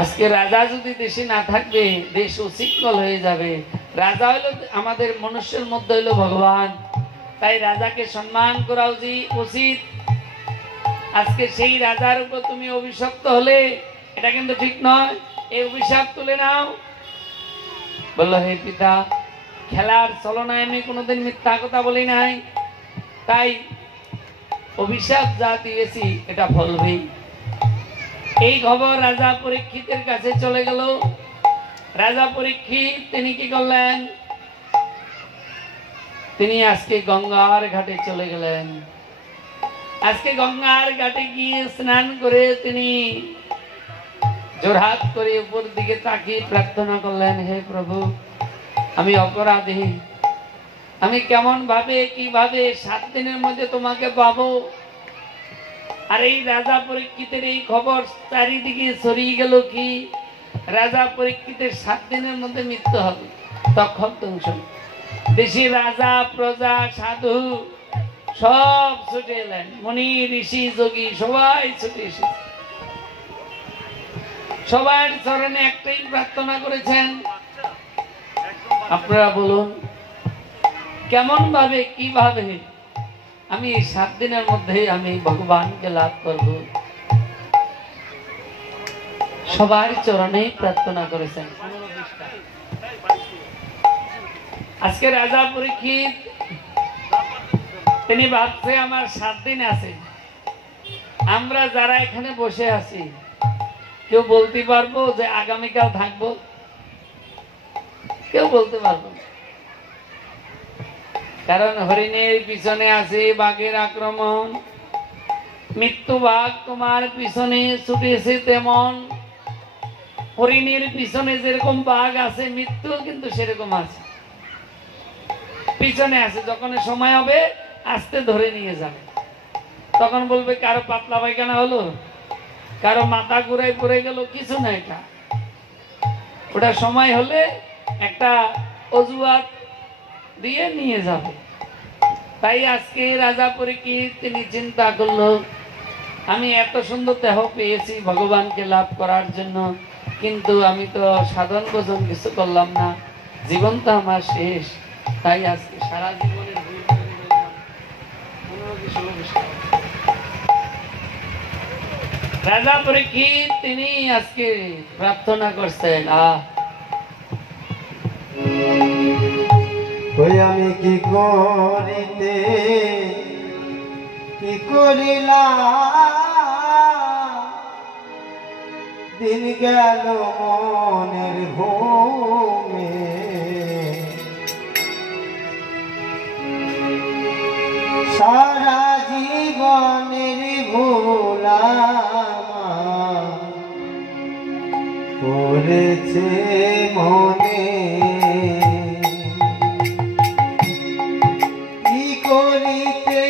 আজকে রাজা যদি দেশে না থাকবে দেশ উশৃঙ্খল হয়ে যাবে। রাজা হলো আমাদের মনুষ্যের মধ্যে হলো ভগবান, তাই রাজাকে সম্মান করা উচিত। আজকে সেই রাজার উপর তুমি অভিশপ্ত হলে এটা কিন্তু ঠিক নয়। এই অভিশাপ তুলে নাও। বললো, হে পিতা, খেলার চলনায় আমি কোনোদিন মিথ্যা কথা বলি নাই, তাই অভিশাপ যা দিয়েছি এটা ফলবেই। এই খবর রাজা পরীক্ষিতের কাছে চলে গেল। রাজা পরীক্ষিত তিনি কি করলেন? তিনি আজকে গঙ্গার ঘাটে চলে গেলেন। আজকে গঙ্গার ঘাটে গিয়ে স্নান করে তিনি জোরহাত করে উপর দিকে তাকিয়ে প্রার্থনা করলেন, হে প্রভু, আমি অপরাধী। আমি কেমন ভাবে কিভাবে 7 দিনের মধ্যে তোমাকে পাবো? আর এই রাজা পরীক্ষিতের এই খবর চারিদিকে ছড়িয়ে গেল কি রাজা পরীক্ষিতের 7 দিনের মধ্যে মৃত্যু হবে। তখন দেশে রাজা প্রজা সাধু সব ছুটে এলেন, মুনি ঋষি যোগী সবাই ছুটে এসে সবার চরণে একটাই প্রার্থনা করেছেন, আপনারা বলুন কেমন ভাবে কিভাবে আমি এই 7 দিনের মধ্যে আমি ভগবানকে লাভ করব। সবার চরণে প্রার্থনা করেছেন। আজকে রাজা পরীক্ষিত তিনি ভাবছে আমার 7 দিন আছে। আমরা যারা এখানে বসে আছি কেউ বলতে পারবো যে আগামীকাল থাকবো? কেউ বলতে পারবো না। কারণ হরিণের পিছনে আছে বাঘের আক্রমণ, মৃত্যু বাঘ তোমার পিছনে ছুটেছে তেমন। হরিণের পিছনে যেরকম বাঘ আছে, মৃত্যু কিন্তু সেরকম আছে, পিছনে আছে। যখন সময় হবে আস্তে ধরে নিয়ে যাবে। তখন বলবে কারো পাতলা পায়খানা হলো, কারো মাথা ঘুরাই পড়ে গেল, কিছু না। এটা ওটা সময় হলে একটা অজুহাত দিয়ে নিয়ে যাবে। তাই আজকে রাজা পরীক্ষিত তিনি চিন্তা করলো, আমি এত সুন্দর দেহ পেয়েছি ভগবানকে লাভ করার জন্য, কিন্তু আমি তো সাধন ভোজন কিছু করলাম না, জীবন তো আমার শেষ। তাই আজকে সারা জীবনের রাজা পরীক্ষিত তিনি আজকে প্রার্থনা করছেন, আমি কি করিতে কি করিলাম, দিন গেল মনের ঘুমে, সারা জীবনের ভোলা পড়েছে মনে। কি করিতে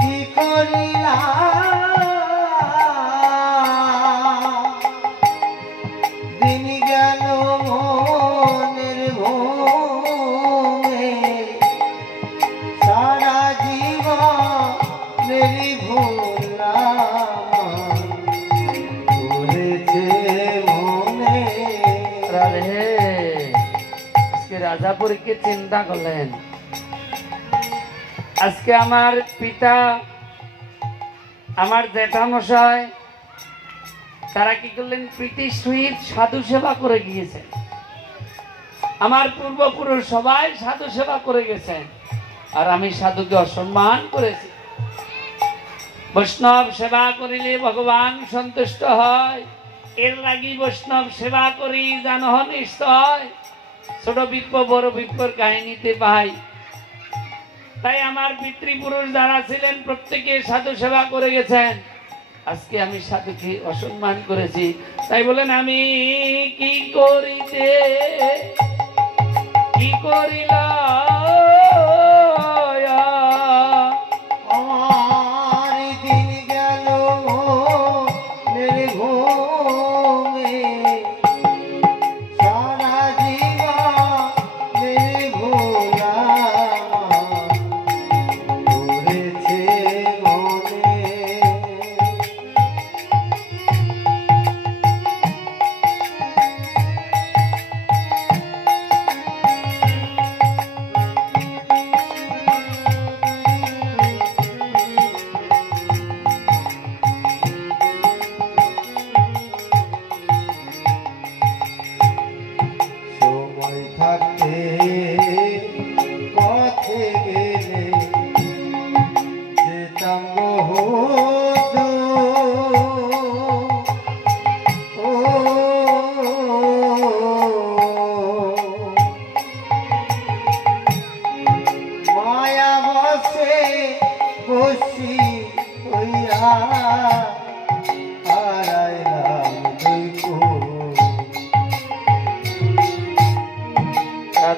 কি করিলাম, দিন গেল মনের ঘুমে, সারা জীবনের ভোলা পড়েছে মনে। আজকে রাজা পরীক্ষিত চিন্তা করলেন, আজকে আমার পিতা আমার জ্যাঠামশাই তারা কি করলেন, প্রীতি সহিত সাধু সেবা করে গিয়েছেন। আমার পূর্বপুরুষ সবাই সাধু সেবা করে গেছেন, আর আমি সাধুকে অসম্মান করেছি। বৈষ্ণব সেবা করিলে ভগবান সন্তুষ্ট হয়, এর লাগি বৈষ্ণব সেবা করি জানহ নিশ্চয়। ছোট বিপ্র বড় বিপ্রর কাহিনীতে পাই। তাই আমার পিতৃপুরুষ যারা ছিলেন প্রত্যেকে সাধু সেবা করে গেছেন, আজকে আমি সাধুকে অসম্মান করেছি। তাই বলেন আমি কি করিতে কি করিলাম, আমার দিন গেল ঘুমে, সারা জীবনের ভোলা পড়েছে মনে।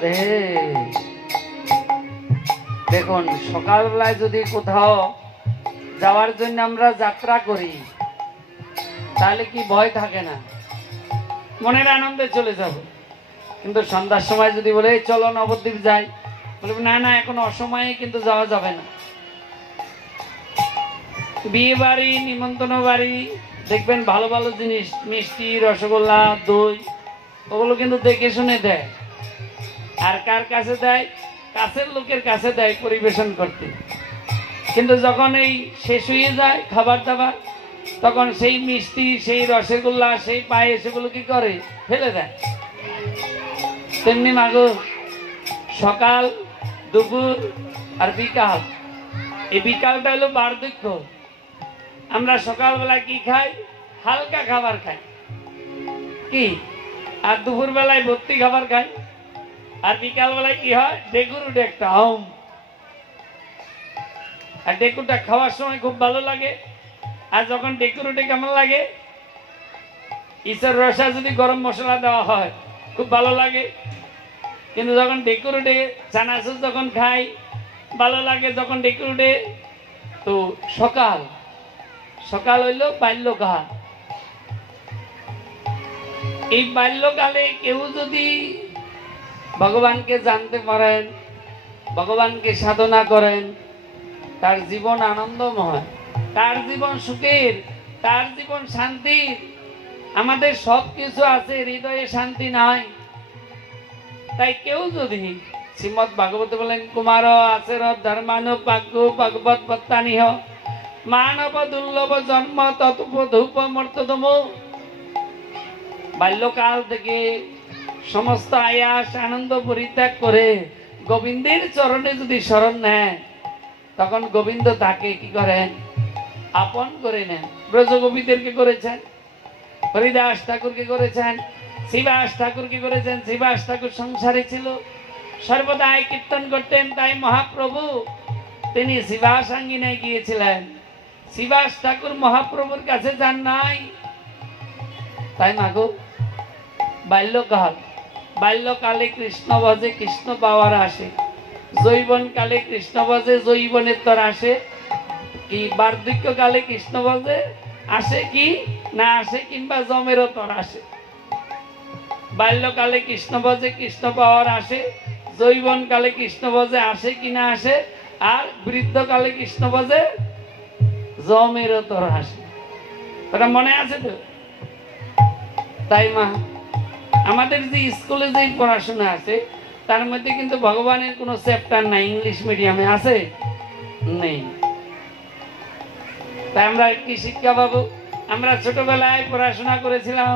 রাধে। দেখুন, সকালবেলায় যদি কোথাও যাওয়ার জন্য আমরা যাত্রা করি তাহলে কি ভয় থাকে না? মনের আনন্দে চলে যাব। কিন্তু সন্ধ্যার সময় যদি বলে "এই চলো নবদ্বীপ যাই", বলবে না না, এখন অসময়ে কিন্তু যাওয়া যাবে না। বিয়ে বাড়ি, নিমন্ত্রণ বাড়ি দেখবেন ভালো ভালো জিনিস, মিষ্টি, রসগোল্লা, দই, ওগুলো কিন্তু দেখে শুনে দেয়। আর কার কাছে দেয়? কাছের লোকের কাছে দেয় পরিবেশন করতে। কিন্তু যখন এই শেষ হয়ে যায় খাবার দাবার, তখন সেই মিষ্টি, সেই রসগোল্লা, সেই পায়েস, এগুলো কি করে? ফেলে দেয়। তেমনি মাগো, সকাল, দুপুর আর বিকাল, এই বিকালটা হলো বার্ধক্য। আমরা সকালবেলা কি খাই? হালকা খাবার খাই, কি? আর দুপুর বেলায় ভর্তি খাবার খাই। আর বিকাল বেলায় কি হয়? ডেকুর উঠে একটা হম। আর ডেকুরটা খাওয়ার সময় খুব ভালো লাগে। আর যখন ডেকুর উঠে কেমন লাগে? ঈশ্বর রসা যদি গরম মশলা দেওয়া হয় খুব ভালো লাগে। কিন্তু যখন ডেকুর উঠে চানাচুর যখন খাই ভালো লাগে। যখন ডেকুর উঠে, তো সকাল সকাল হইল বাল্যকাল। এই বাল্যকালে কেউ যদি ভগবানকে জানতে পারেন, ভগবানকে সাধনা করেন, তার জীবন আনন্দময়, তার জীবন সুখের, তার জীবন শান্তির। আমাদের সব কিছু আছে, হৃদয়ে শান্তি নাই। তাই কেউ যদি শ্রীমদ ভাগবত বলেন, কুমার আচের ধর্মান পাগ্য ভগবত পত্তানিহ মানব দুর্লভ জন্ম তৎপধূপ মর্তদম। বাল্যকাল থেকে সমস্ত আয়াস আনন্দ পরিত্যাগ করে গোবিন্দের চরণে যদি শরণ নেয়, তখন গোবিন্দ তাকে কি করেন? আপন করে নেন। ব্রজগোপীদেরকে করেছেন, হরিদাস ঠাকুরকে করেছেন, শিবাস ঠাকুরকে করেছেন। শিবাস ঠাকুর সংসারে ছিল, সর্বদাই কীর্তন করতেন। তাই মহাপ্রভু তিনি শিবাস আঙ্গিনায় গিয়েছিলেন। শিবাস ঠাকুর মহাপ্রভুর কাছে যান নাই। তাই মাগো, বাল্যকাল, বাল্যকালে কৃষ্ণ ভজে কৃষ্ণ পাওয়ার আসে, যৌবন কালে কৃষ্ণ ভজে যৌবনের তর আসে কি, বার্ধক্যকালে কৃষ্ণ ভজে আসে কি না আসে, কিংবা জমেরও তর আসে। বাল্যকালে কৃষ্ণ ভজে কৃষ্ণ পাওয়ার আসে, যৌবন কালে কৃষ্ণ ভজে আসে কি না আসে, আর বৃদ্ধকালে কৃষ্ণ ভজে জমেরও তর আসে। ওটা মনে আছে তো? তাই মা, আমাদের যে স্কুলে যে পড়াশোনা আছে তার মধ্যে কিন্তু ভগবানের কোনো চ্যাপ্টার নাই। ইংলিশ মিডিয়ামে আছে? নেই। তাই আমরা কি শিক্ষা পাবো? আমরা ছোটবেলায় পড়াশোনা করেছিলাম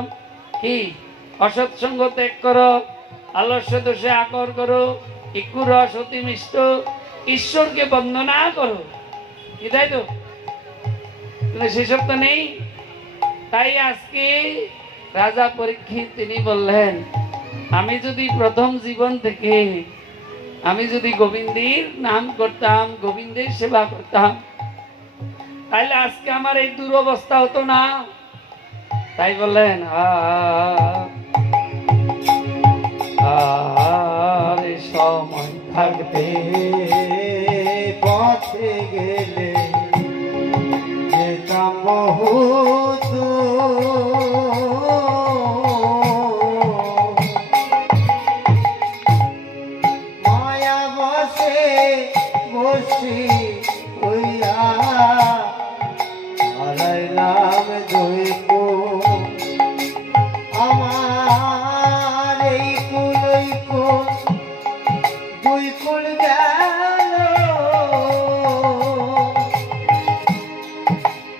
কি, অসৎসঙ্গ ত্যাগ করো, আলস্য দোষে আকর করো, ইক্ষু রস অতি মিষ্ট, ঈশ্বরকে বন্দনা করো, কি তাই তো? কিন্তু সেসব তো নেই। তাই আজকে রাজা পরীক্ষিত তিনি বললেন, আমি যদি প্রথম জীবন থেকে আমি যদি গোবিন্দের নাম করতাম, গোবিন্দের সেবা করতাম, তাহলে আজকে আমার এই দুরবস্থা হতো না। তাই বললেন, আরে সময় থাকতে পথে গেলে যেতাম বহুত, মায়া বসে বসি হইয়া হারাইলাম দৈব। আমার এই কুলই কুল দুই কুল গেল,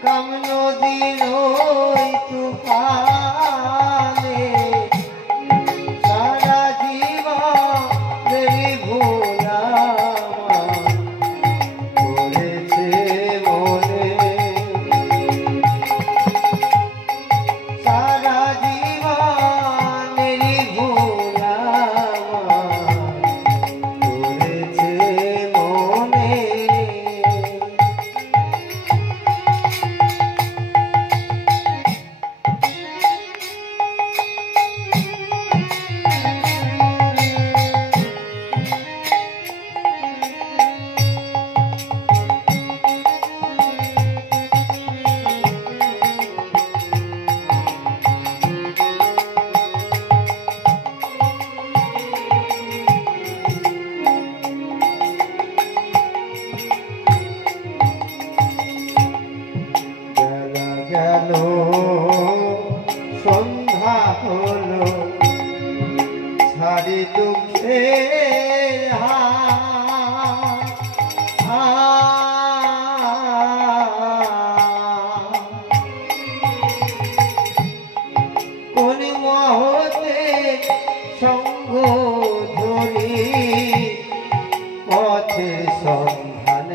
কাম নদীর গেল সন্ধ্যা হলো ছাড়ি দুঃখের কোন মহতে সঙ্গ ধরি পথে সন্ধান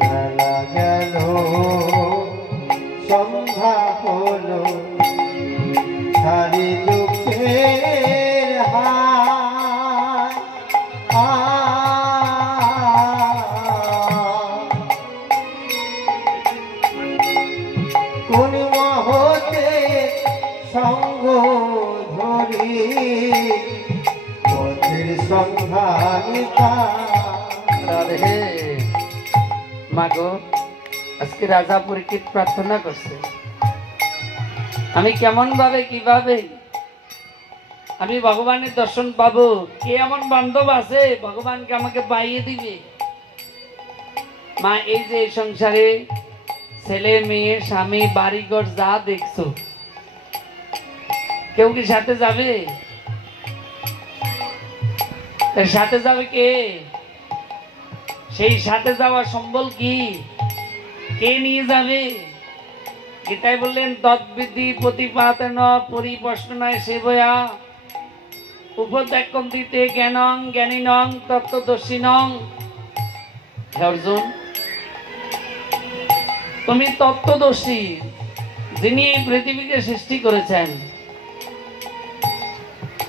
বেলা গেল সন্ধ্যা হলো ছাড়ি দুঃখের কোন মহতে সঙ্গ ধরি পথের সন্ধান রাধে মাগো, আজকে রাজা পরীক্ষিত প্রার্থনা করছে, আমি কেমন ভাবে কিভাবে আমি ভগবানের দর্শন পাবো? কে এমন বান্ধব আছে ভগবানকে আমাকে পাইয়ে দিবে? মা, এই যে সংসারে ছেলে মেয়ে স্বামী বাড়িঘর যা দেখছো, কেউ কি সাথে যাবে? সাথে যাবে কে? সেই সাথে যাওয়া সম্বল কি? কে নিয়ে যাবে? গীতায় বললেন তদ্বিধি প্রতিপাতেন পরিপ্রশ্নয় সেবয়া উপত্যাগম দিতে জ্ঞানং জ্ঞানীনং তত্ত্বদর্শিনং। হে অর্জুন, তুমি তত্ত্বদর্শী, যিনি এই পৃথিবীকে সৃষ্টি করেছেন,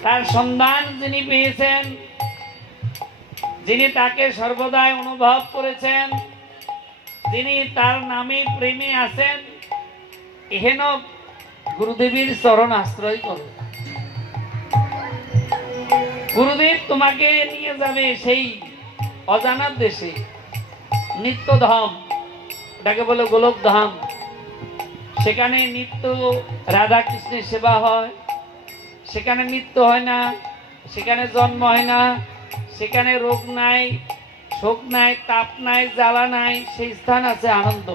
তার সন্ধান যিনি পেয়েছেন, যিনি তাকে সর্বদাই অনুভব করেছেন, যিনি তার নামে প্রেমে আছেন, এহেন গুরুদেবের চরণ আশ্রয় করো। গুরুদেব তোমাকে নিয়ে যাবে সেই অজানার দেশে, নিত্যধাম, এটাকে বলে গোলক ধাম। সেখানে নিত্য রাধা কৃষ্ণের সেবা হয়, সেখানে মৃত্যু হয় না, সেখানে জন্ম হয় না, সেখানে রোগ নাই, শোক নাই, তাপ নাই, জ্বালা নাই, সেই স্থান আছে আনন্দ।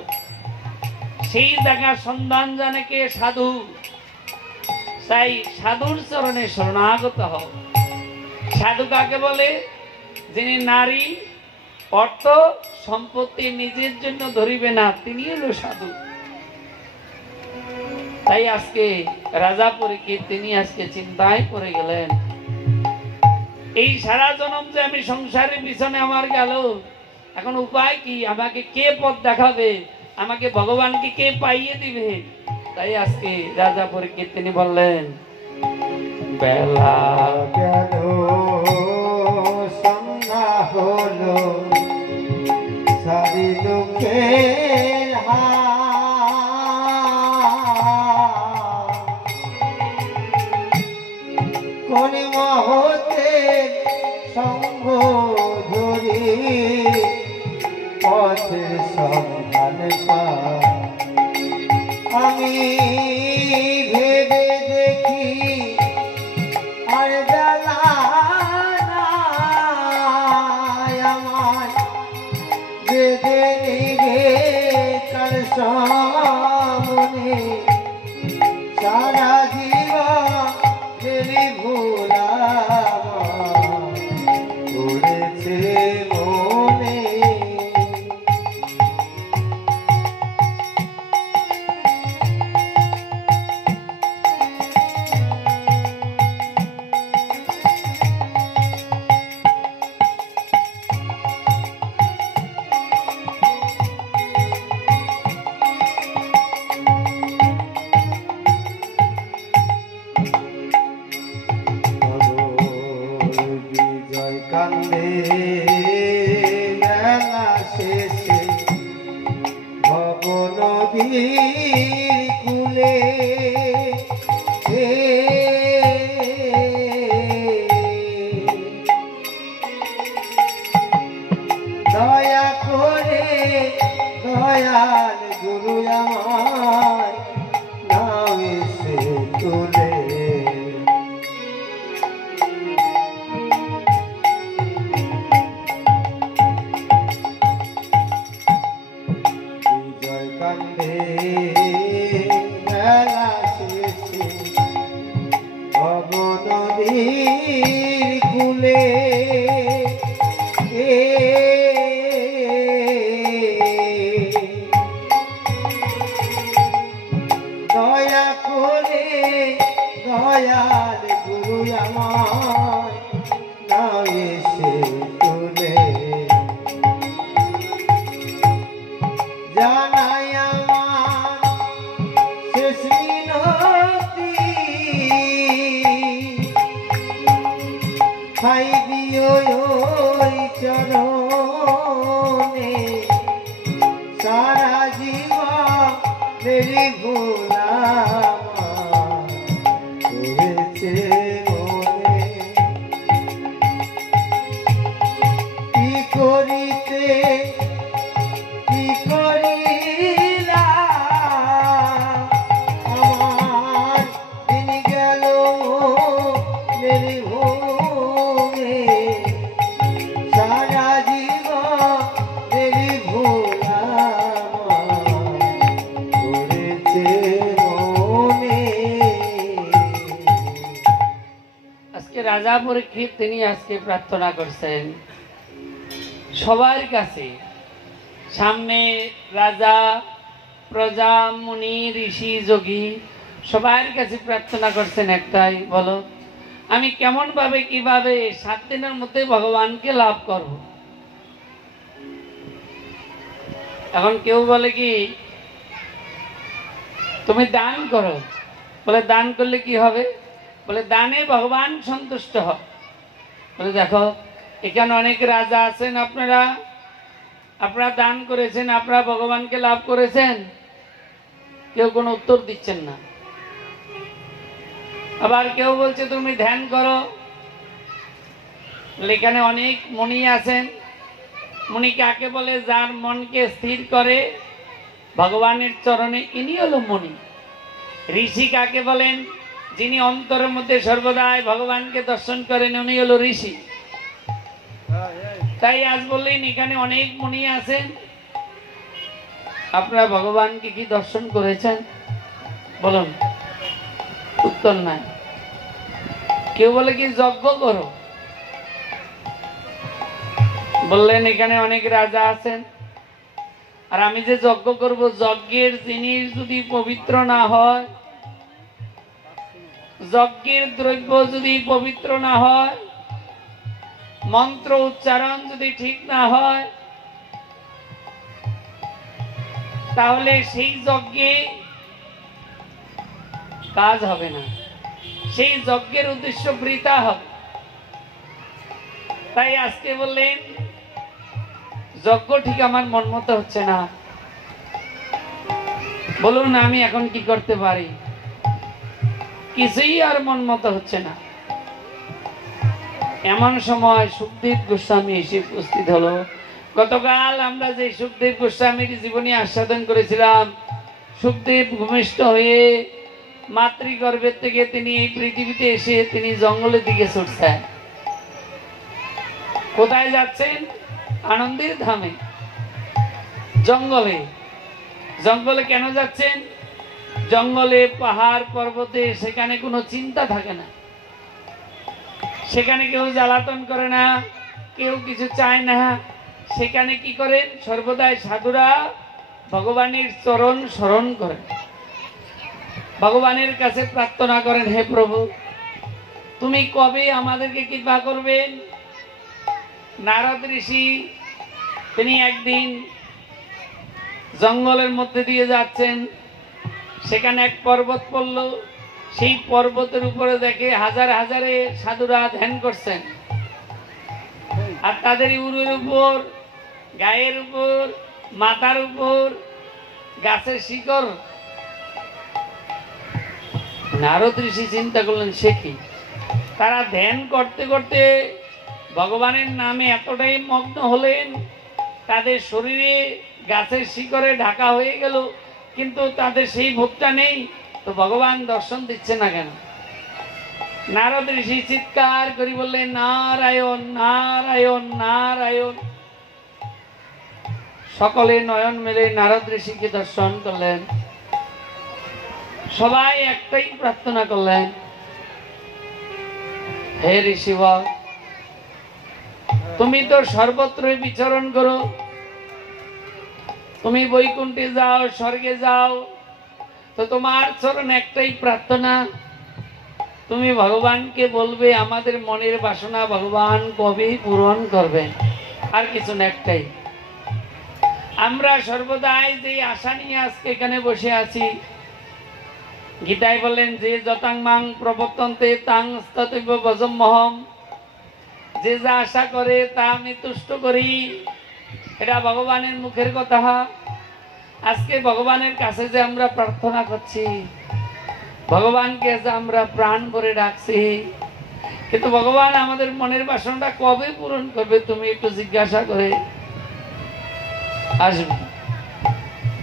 সেই জায়গার সন্ধান জানে কে? সাধু। তাই সাধুর চরণে শরণাগত হও। সাধু কাকে বলে? যিনি নারী অর্থ সম্পত্তি নিজের জন্য ধরিবে না, তিনি হলো সাধু। তাই আজকে রাজা পরীক্ষিত তিনি আজকে চিন্তায় পড়ে গেলেন, এই সারা জনম যে আমি সংসারের পিছনে আমার গেল, এখন উপায় কি? আমাকে কে পথ দেখাবে? আমাকে ভগবানকে কে পাইয়ে দিবে? তাই আজকে রাজা পরীক্ষিত তিনি বললেন, বেলা গেল সন্ধ্যা হলো ছাড়ি দুঃখের কোন মহতে সঙ্গ ধরি পথের সন্ধান আমি ভেবে দেখি আর বেলা আমার বেদে নিরে কার সামনে সারা জীবন দেরি ভোলা উড়েছে মনে কান্দে মেলা শেষে ভব নদীর কূলে দয়া করে দয়াল গুরু আমার নাও এসে তুলে রাজা পরীক্ষিত তিনি আজকে প্রার্থনা করছেন সবার কাছে, সামনে রাজা, প্রজা, মুনি, ঋষি, যোগী সবার কাছে প্রার্থনা করছেন একটাই, বলো আমি কেমন ভাবে কিভাবে 7 দিনের মধ্যে ভগবানকে লাভ করব। এখন কেউ বলে কি তুমি দান করো, বলে দান করলে কি হবে, বলে দানে ভগবান সন্তুষ্ট হয়। বলে দেখো এখানে অনেক রাজা আছেন, আপনারা দান করেছেন, আপনারা ভগবানকে লাভ করেছেন? কেউ কোনো উত্তর দিচ্ছেন না। আবার কেউ বলছে তুমি ধ্যান করো, এখানে অনেক মুনি আছেন। মুনি কাকে বলে? যার মনকে স্থির করে ভগবানের চরণে, ইনি হলো মুনি। ঋষি কাকে বলেন? যিনি অন্তরের মধ্যে সর্বদাই ভগবানকে দর্শন করেন, উনি হলো ঋষি। তাই আজ বললেন এখানে অনেক মুনি আছেন, আপনারা ভগবানকে কি দর্শন করেছেন? বলুন, উত্তর নাই। কেউ বলে কি যজ্ঞ করো, বললেন এখানে অনেক রাজা আছেন, আর আমি যে যজ্ঞ করব, যজ্ঞের জিনিস যদি পবিত্র না হয়, যজ্ঞের দ্রব্য যদি পবিত্র না হয়, মন্ত্র উচ্চারণ যদি ঠিক না হয়, তাহলে সেই যজ্ঞে কাজ হবে না, সেই যজ্ঞের উদ্দেশ্য বৃথা হবে। তাই আজকে বললেন যজ্ঞ ঠিক আমার মন মতো হচ্ছে না, বলুন আমি এখন কি করতে পারি? কিছুই আর মন মতো হচ্ছে না। এমন সময় সুখদেব গোস্বামী এসে উপস্থিত হলো। গতকাল আমরা যে সুখদেব গোস্বামীর জীবনী আস্বাদন করেছিলাম, সুখদেব ভূমিষ্ঠ হয়ে মাতৃগর্ভের থেকে তিনি এই পৃথিবীতে এসে তিনি জঙ্গলের দিকে ছুটছেন। কোথায় যাচ্ছেন? আনন্দের ধামে, জঙ্গলে। জঙ্গলে কেন যাচ্ছেন? জঙ্গলে, পাহাড় পর্বতে সেখানে কোনো চিন্তা থাকে না, সেখানে কেউ জ্বালাতন করে না, কেউ কিছু চায় না। সেখানে কি করেন? সর্বদাই সাধুরা ভগবানের চরণ স্মরণ করেন, ভগবানের কাছে প্রার্থনা করেন, হে প্রভু তুমি কবে আমাদেরকে কৃপা করবেন। নারদ ঋষি তিনি একদিন জঙ্গলের মধ্যে দিয়ে যাচ্ছেন, সেখানে এক পর্বত পড়ল। সেই পর্বতের উপরে দেখে হাজার হাজারে সাধুরা ধ্যান করছেন, আর তাদের উরুর উপর, গায়ের উপর, মাথার উপর গাছের শিকড়। নারদ ঋষি চিন্তা করলেন সে কি, তারা ধ্যান করতে করতে ভগবানের নামে এতটাই মগ্ন হলেন, তাদের শরীরে গাছের শিকড়ে ঢাকা হয়ে গেল, কিন্তু তাদের সেই ভোগটা নেই। তো ভগবান দর্শন দিচ্ছে না কেন? নারদ ঋষি চিৎকার করে বললেন নারায়ণ নারায়ণ নারায়ণ। সকলে নয়ন মেলে নারদ ঋষিকে দর্শন করলেন। সবাই একটাই প্রার্থনা করলেন, হে ঋষিবর তুমি তো সর্বত্রই বিচরণ করো, তুমি বৈকুণ্ঠে যাও, স্বর্গে যাও, তো তোমার চরণ একটাই প্রার্থনা, তুমি ভগবানকে বলবে আমাদের মনের বাসনা ভগবান কবে পূরণ করবেন। আর কিছু না, একটাই। আমরা সর্বদাই যে আশা নিয়ে আজকে এখানে বসে আছি, গীতায় বলেন যে যতাং মাং প্রবর্তন্তে তাং ততৈব ভজম্যহম, যে যা আশা করে তা আমি তুষ্ট করি, এটা ভগবানের মুখের কথা। আজকে ভগবানের কাছে যে আমরা প্রার্থনা করছি, ভগবানকে যে আমরা প্রাণ ভরে ডাকছি, কিন্তু ভগবান আমাদের মনের বাসনাটা কবে পূরণ করবে তুমি একটু জিজ্ঞাসা করে আসবে।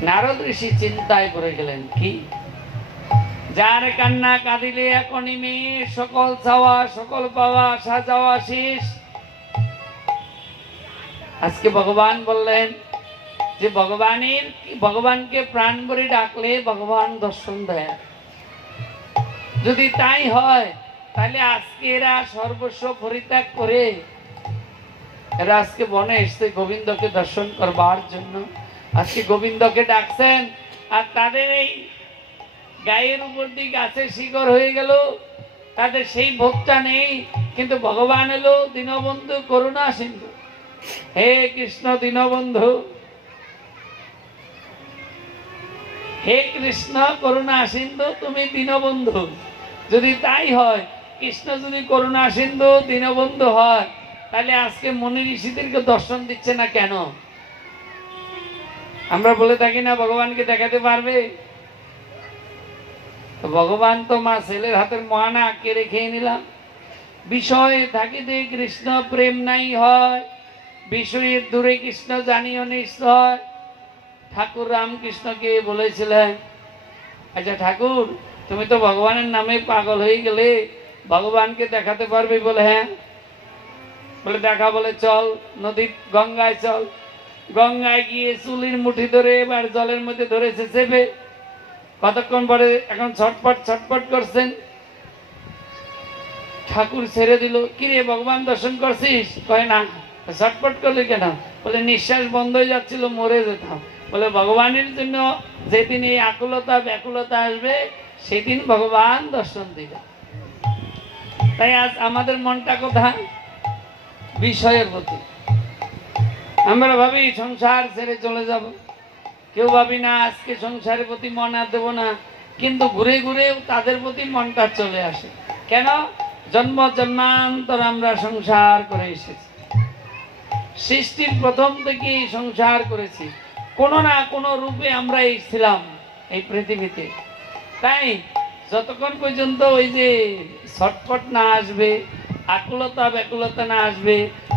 নারদ ঋষি চিন্তায় পড়ে গেলেন, কি যার কান্না কাঁদিলে এখনই সকল চাওয়া সকল পাওয়া আশা যাওয়া শেষ। আজকে ভগবান বললেন যে ভগবানকে প্রাণ ভরে ডাকলে ভগবান দর্শন দেয়। যদি তাই হয় তাহলে আজকে এরা সর্বস্ব পরিত্যাগ করে এরা আজকে বনে এসছে গোবিন্দকে দর্শন করবার জন্য। আজকে গোবিন্দকে ডাকছেন, আর তাদের এই গায়ের উপর দিয়ে গাছের শিকড় হয়ে গেল, তাদের সেই ভোগটা নেই। কিন্তু ভগবান এলো দীনবন্ধু করুণা সিন্ধু। হে কৃষ্ণ দীনবন্ধু, হে কৃষ্ণ করুণা সিন্ধু, তুমি দীনবন্ধু। যদি তাই হয়, কৃষ্ণ যদি করুণা সিন্ধু দীনবন্ধু হয়, তাহলে আজকে মুনি ঋষিদেরকে দর্শন দিচ্ছে না কেন? আমরা বলে থাকি না ভগবানকে দেখাতে পারবে? তো ভগবান তো মা ছেলের হাতের মহানা কেড়ে খেয়ে নিলাম। বিষয়ে থাকিতে কৃষ্ণ প্রেম নাই হয়, বিষয়ের দূরে কৃষ্ণ জানিও নিশ্চয়। ঠাকুর রামকৃষ্ণকে বলেছিলেন, আচ্ছা ঠাকুর, তুমি তো ভগবানের নামে পাগল হয়ে গেলে, ভগবানকে দেখাতে পারবে? বলে হ্যাঁ। বলে দেখা, বলে চল নদী গঙ্গায় চল। গঙ্গায় গিয়ে চুলির মুঠি ধরে এবার জলের মধ্যে ধরেছে চেপে। কতক্ষণ পরে এখন ছটপট ছটপট করছেন। ঠাকুর ছেড়ে দিল। কিরে ভগবান দর্শন করছিস? কয় না। ছটপট করলে কেন? বলে নিঃশ্বাস বন্ধ হয়ে যাচ্ছিল, মরে যেতাম। বলে ভগবানের জন্য যেদিন এই আকুলতা ব্যাকুলতা আসবে, সেদিন ভগবান দর্শন দিবে। তাই আজ আমাদের মনটা কোথায়? বিষয়ের প্রতি। আমরা ভাবি সংসার ছেড়ে চলে যাব, কেউ ভাবি না আজকে সংসারের প্রতি মন আর দেবো না। কিন্তু ঘুরে ঘুরে তাদের প্রতি মনটা চলে আসে। কেন? জন্ম জন্মান্তর আমরা সংসার করে এসেছি, সৃষ্টির প্রথম থেকেই সংসার করেছি, কোনো না কোনো রূপে আমরা এসেছিলাম এই পৃথিবীতে। তাই যতক্ষণ পর্যন্ত ওই যে ছটপট না আসবে, আকুলতা ব্যাকুলতা না আসবে,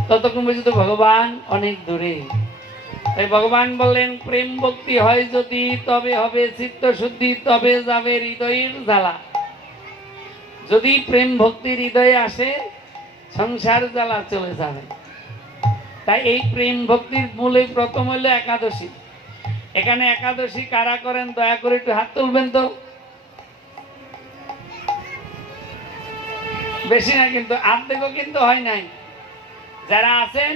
ততক্ষণ পর্যন্ত ভগবান অনেক দূরে। তাই ভগবান বললেন, প্রেম ভক্তি হয় যদি তবে হবে চিত্ত শুদ্ধি, তবে যাবে হৃদয়ের জ্বালা। যদি প্রেম ভক্তি হৃদয়ে আসে, সংসার জ্বালা চলে যাবে। তাই এই প্রেম ভক্তির মূলে প্রথম হলো একাদশী। এখানে একাদশী কারা করেন দয়া করে একটু হাত তুলবেন তো। বেশি না কিন্তু, আর্ধেকও কিন্তু হয় নাই। যারা আছেন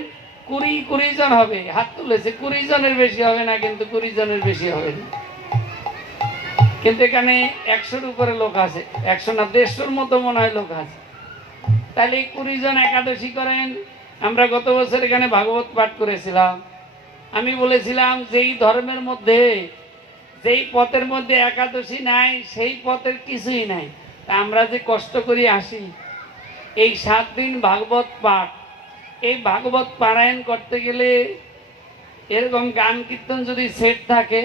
20 জন হবে, হাত তুলেছে। 20 জনের বেশি হবে না, কিন্তু 20 জনের বেশি হবে না। কিন্তু এখানে 100-র উপরে লোক আছে, 100 না 150-র মতো মনে হয় লোক আছে। তাহলে 20 জন একাদশী করেন। আমরা গত বছর এখানে ভাগবত পাঠ করেছিলাম। আমি বলেছিলাম যেই ধর্মের মধ্যে, যেই পথের মধ্যে একাদশী নাই, সেই পথের কিছুই নাই। তা আমরা যে কষ্ট করি আসি, এই 7 দিন ভাগবত পাঠ, এই ভাগবত পারায়ণ করতে গেলে এরকম গান কীর্তন যদি সেট থাকে,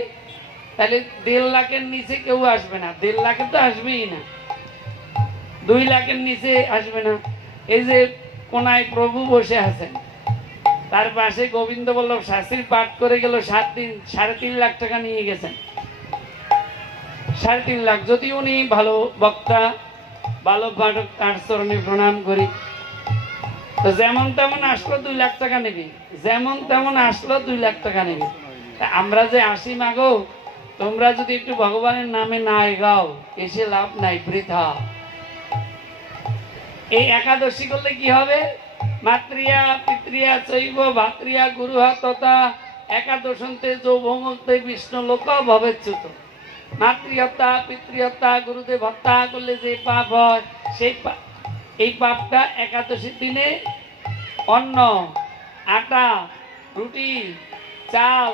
তাহলে 1.5 লাখের নিচে কেউ আসবে না। 1.5 লাখে তো আসবেই না, 2 লাখের নিচে আসবে না। এই যে কোনায় প্রভু বসে আছেন, তার পাশে গোবিন্দ বল্লভ শাস্ত্রী পাঠ করে গেল 7 দিন, 3.5 লাখ টাকা নিয়ে গেছেন। 3.5 লাখ। যদি উনি ভালো বক্তা, ভালো পাঠক, তার চরণে প্রণাম করি। তো যেমন তেমন আসলো 2 লাখ টাকা নেবে, যেমন তেমন আসলো 2 লাখ টাকা নেবে। আমরা যে আসি মাগো, তোমরা যদি একটু ভগবানের নামে না গাও, এসে লাভ নাই, বৃথা। এই একাদশী করলে কি হবে? মাতৃয়া পিতৃয়া চৈব ভাতৃয়া গুরুহা তথা একাদশন্তে যৌভঙ্গতে বিষ্ণু লোক ভবেচ্যুত। মাতৃহত্যা পিতৃহত্যা গুরুদেব হত্যা করলে যে পাপ হয়, সেই এই পাপটা একাদশীর দিনে অন্ন, আটা, রুটি, চাল,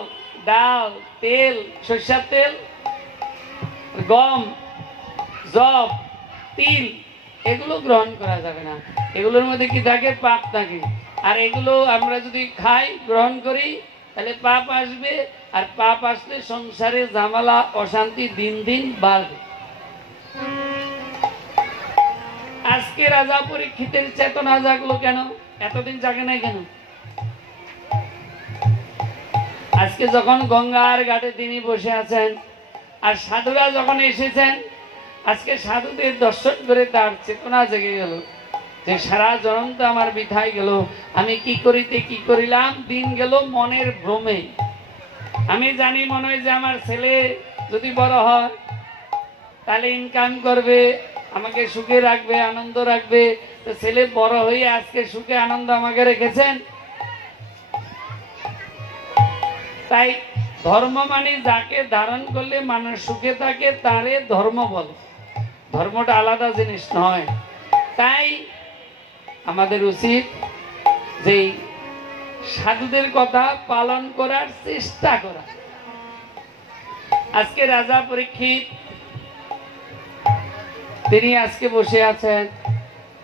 ডাল, তেল, সরষের তেল, গম, জব, তিল, এগুলো গ্রহণ করা যাবে না। এগুলোর মধ্যে কি থাকে? পাপ থাকে। আর এগুলো আমরা যদি খাই, গ্রহণ করি, তাহলে পাপ আসবে। আর পাপ আসলে সংসারে ঝামেলা অশান্তি দিন দিন বাড়বে। আজকে রাজা পরীক্ষিতের চেতনা জাগলো কেন? এতদিন জাগে নাই কেন? আজকে যখন গঙ্গার ঘাটে তিনি বসে আছেন, আর সাধুরা যখন এসেছেন, আজকে সাধুদের দর্শন করে তার চেতনা জেগে গেল যে সারা জনম তো আমার বৃথায় গেল, আমি কি করিতে কি করিলাম, দিন গেল মনের ভ্রমে। আমি জানি মনে হয় যে আমার ছেলে যদি বড় হয়, তাহলে ইনকাম করবে, আমাকে সুখে রাখবে, আনন্দ রাখবে। তো ছেলে বড় হয়ে আজকে সুখে আনন্দ আমাকে রেখেছেন। তাই ধর্ম মানে যাকে ধারণ করলে মানুষ সুখে থাকে তারে ধর্ম বলে। ধর্মটা আলাদা জিনিস নয়। তাই আমাদের উচিত যে সাধুদের কথা পালন করার চেষ্টা করা। আজকে রাজা পরীক্ষিত তিনি আজকে বসে আছেন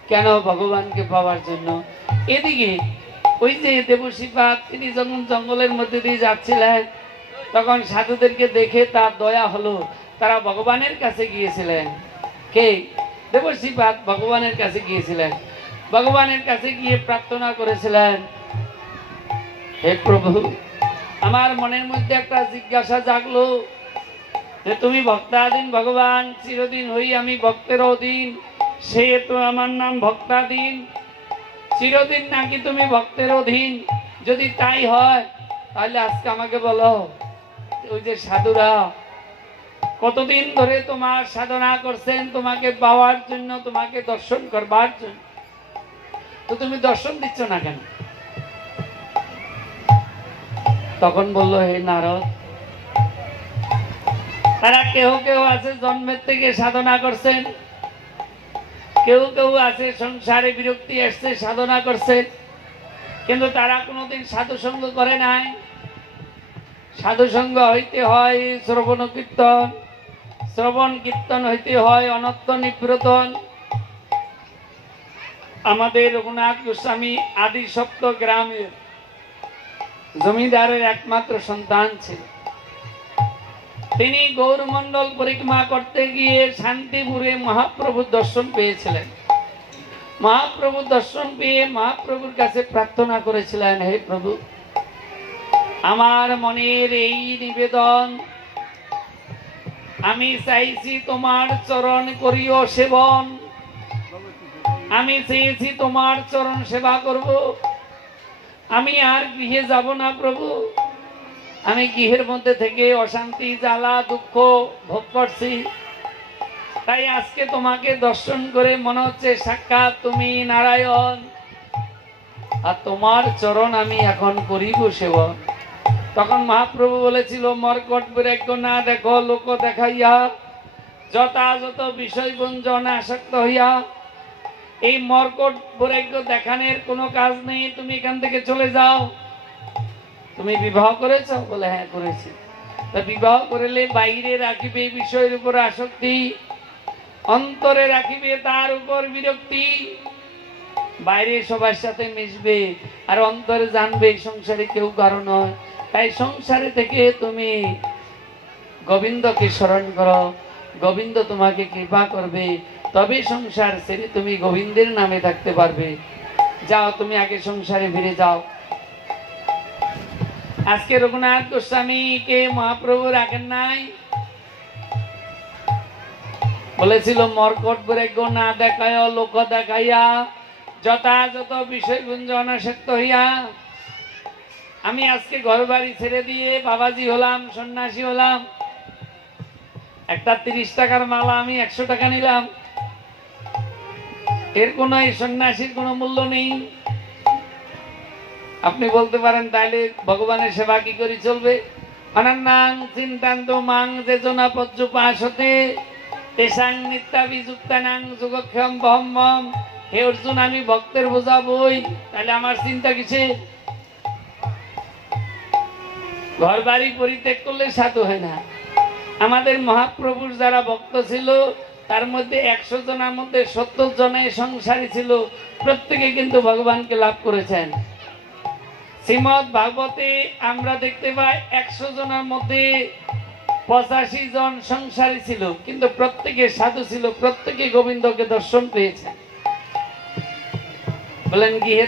কেন? ভগবানকে পাওয়ার জন্য। এদিকে ওই যে দেবশিপাদ তিনি যখন জঙ্গলের মধ্যে দিয়ে যাচ্ছিলেন তখন সাধুদেরকে দেখে তার দয়া হলো। তারা ভগবানের কাছে গিয়েছিলেন। কে? দেবশিপাদ ভগবানের কাছে গিয়েছিলেন। ভগবানের কাছে গিয়ে প্রার্থনা করেছিলেন, হে প্রভু, আমার মনের মধ্যে একটা জিজ্ঞাসা জাগলো যে তুমি ভক্তাধীন ভগবান, চিরদিন হই আমি ভক্তের অধীন, সে তো আমার নাম ভক্তাধীন। চিরদিন নাকি তুমি ভক্তের অধীন? যদি তাই হয় তাহলে আজকে আমাকে বলো, ওই যে সাধুরা কতদিন ধরে তোমার সাধনা করছেন তোমাকে পাওয়ার জন্য, তোমাকে দর্শন করবার জন্য, তো তুমি দর্শন দিচ্ছ না কেন? তখন বলল, হে নারদ, তারা কেউ কেউ আছে জন্মের থেকে সাধনা করছেন, কেউ কেউ আছে সংসারে বিরক্তি আসছে সাধনা করছে, কিন্তু তারা কোনোদিন সাধু সঙ্গ করে নাই। সাধু সঙ্গ হইতে হয় শ্রবণ কীর্তন, শ্রবণ কীর্তন হইতে হয় অনত্য নিবৃতন। আমাদের রঘুনাথ গোস্বামী আদি সপ্ত গ্রামের জমিদারের একমাত্র সন্তান ছিল। তিনি গৌরমণ্ডল পরিক্রমা করতে গিয়ে শান্তিপুরে মহাপ্রভুর দর্শন পেয়েছিলেন। মহাপ্রভুর দর্শন পেয়ে মহাপ্রভুর কাছে প্রার্থনা করেছিলেন, হে প্রভু, আমার মনের এই নিবেদন, আমি চাইছি তোমার চরণ করিও সেবন, আমি চেয়েছি তোমার চরণ সেবা করব, আমি আর গৃহে যাব না প্রভু। আমি গৃহের মধ্যে থেকে অশান্তি, জ্বালা, দুঃখ ভোগ করছি। তাই আজকে তোমাকে দর্শন করে মনে হচ্ছে সাক্ষাৎ তুমি নারায়ণ, আর তোমার চরণ আমি এখন করিব সেবন। তখন মহাপ্রভু বলেছিল, মর্কট বৈরাগ্য না দেখো লোক দেখাইয়া, যথাযথ বিষয় গুঞ্জন আসক্ত হইয়া। এই মর্কট বৈরাগ্য দেখানোর কোনো কাজ নেই, তুমি এখান থেকে চলে যাও। তুমি বিবাহ করেছ? বলে হ্যাঁ করেছি। তা বিবাহ করলে বাইরে রাখিবে বিষয়ের উপর আসক্তি, অন্তরে রাখিবে তার উপর বিরক্তি। বাইরে সবার সাথে মিশবে আর অন্তরে জানবে সংসারে কেউ কারো নয়। তাই সংসারে থেকে তুমি গোবিন্দকে স্মরণ করো, গোবিন্দ তোমাকে কৃপা করবে, তবে সংসার ছেড়ে তুমি গোবিন্দের নামে থাকতে পারবে। যাও, তুমি আগে সংসারে ফিরে যাও। আজকে রঘুনাথ গোস্বামীকে মহাপ্রভু রাখেন নাই? বলেছিল, মর্কট বৈরাগ্য না দেখায় লোক দেখাইয়া, যথাযথ বিষয় গুঞ্জন আসক্ত হইয়া। আমি আজকে ঘর বাড়ি ছেড়ে দিয়ে বাবাজি হলাম, সন্ন্যাসী হলাম। একটা 30 টাকার মালা আমি 100 টাকা নিলাম, এর কোনো এই সন্ন্যাসীর কোনো মূল্য নেই। আপনি বলতে পারেন তাইলে ভগবানের সেবা কি করে চলবে? অনন্যাং চিন্তান্ত মাং যেজনা পজ্জুপাসতে তেসাং নিত্যাভিযুক্তানাং যোগক্ষম বহম্মম। হে অর্জুন, আমি ভক্তের বোঝা বই, তাহলে আমার চিন্তা কিসে? ঘর বাড়ি পরিত্যাগ করলে সাধু হয় না। আমাদের মহাপ্রভুর যারা ভক্ত ছিল তার মধ্যে 100 জনের মধ্যে 70 জনের সংসারী ছিল, প্রত্যেকে কিন্তু ভগবানকে লাভ করেছেন। শ্রীমদ ভাগবতে আমরা দেখতে পাই 100 জনের মধ্যে 85 জন সংসারী ছিল, কিন্তু প্রত্যেকে সাধু ছিল, প্রত্যেকে গোবিন্দকে দর্শন পেয়েছেন। বলেন গৃহে